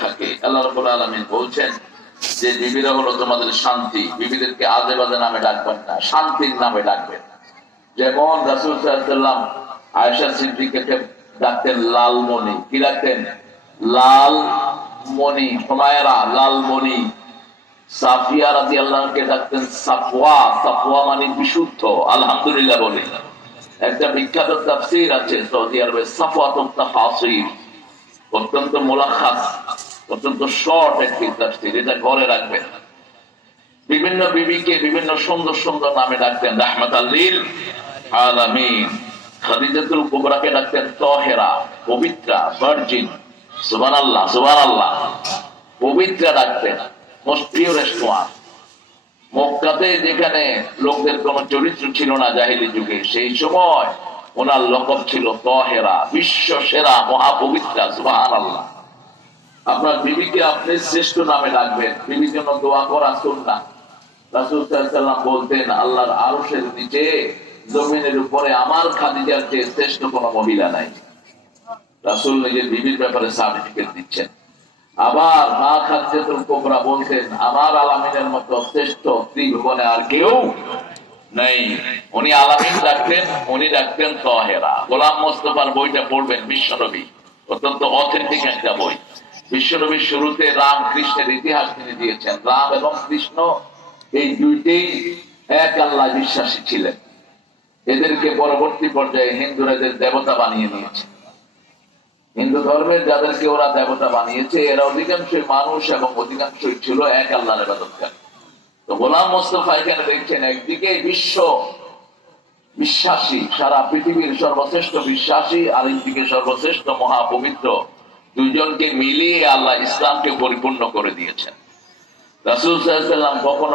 থাকে। আল্লাহ রাব্বুল আলামিন বলছেন যে বিবিরা হলো তোমাদের শান্তি, বিবিদেরকে আজে বাজে নামে ডাকবেন না, শান্তির নামে ডাকবেন। যেমন রাসূল সাল্লাল্লাহু আলাইহি ওয়াসাল্লাম আয়েশা সিদ্দিকাকে ডাকতেন লালমণি। কি ডাকতেন? লালমণি। হুমায়রা লালমণি। সাফিয়া রাদিয়াল্লাহু আনহাকে ডাকতেন সাফওয়া। সাফওয়া মানে বিশুদ্ধ। আলহামদুলিল্লাহ বলি। একটা বিখ্যাত তাফসীর আছে সৌদি আরবে, সাফওয়াতুত তাফাসীর, অত্যন্ত মুলাখাস, অত্যন্ত শর্ট একটি তাফসীর, এটা ঘরে রাখবেন। বিভিন্ন বিবিকে বিভিন্ন সুন্দর সুন্দর নামে ডাকতেন। রাহমাতাল লিল আলামিন। খাদিজাতুল কুবরাকে ডাকতেন তাহেরা, পবিত্রা, ভার্জিন। সুবহানাল্লাহ, সুবহানাল্লাহ। পবিত্রা ডাকতেন, মোস্ট পিওরেস্ট ওয়ান। মক্কাতে যেখানে লোকদের কোন চরিত্র ছিল না জাহিলি যুগে, সেই সময় ওনার লকব ছিল তাহেরা, বিশ্ব সেরা, মহাপবিত্রা। সুবহানাল্লাহ। আপনার বিবিকে আপনি শ্রেষ্ঠ নামে ডাকবেন। বিবির জন্য দোয়া করা সুন্নাহ। রাসূল সাল্লাল্লাহু আলাইহি ওয়াসাল্লাম বলতেন, আল্লাহর আরশের নিচে জমিনের উপরে আমার খাদিজার চেয়ে শ্রেষ্ঠ কোন মহিলা নাই। রাসূল নিজের বিবির ব্যাপারে সার্টিফিকেট দিচ্ছেন। আবার মা খাদিজাতুল কুবরা বলতেন, আমার আলামিনের মতো শ্রেষ্ঠ স্ত্রী ভুবনে আর কেউ নেই। উনি আলামিন ডাকতেন, উনি ডাকতেন তাহেরা। গোলাম মোস্তফার বইটা পড়বেন, বিশ্বনবী, অত্যন্ত অথেন্টিক একটা বই। বিশ্বনবীর শুরুতে রাম কৃষ্ণের ইতিহাস তিনি দিয়েছেন। রাম এবং কৃষ্ণ এই দুইটাই এক আল্লাহ বিশ্বাসী ছিলেন। এদেরকে পরবর্তী পর্যায়ে হিন্দুরা এদের দেবতা বানিয়ে নিয়েছে। হিন্দু ধর্মের যাদেরকে ওরা দেবতা বানিয়েছে, এরা অধিকাংশই মানুষ এবং অধিকাংশই ছিল এক আল্লাহর ইবাদতকারী। তো গোলাম মোস্তফা এখানে দেখছেন, একদিকে বিশ্ব বিশ্বাসী, সারা পৃথিবীর সর্বশ্রেষ্ঠ বিশ্বাসী, আর একদিকে সর্বশ্রেষ্ঠ মহাপবিত্র, দুইজনকে মিলিয়ে আল্লাহ ইসলামকে পরিপূর্ণ করে দিয়েছেন। রাসূল সাল্লাল্লাহু আলাইহি ওয়াসাল্লাম কখনো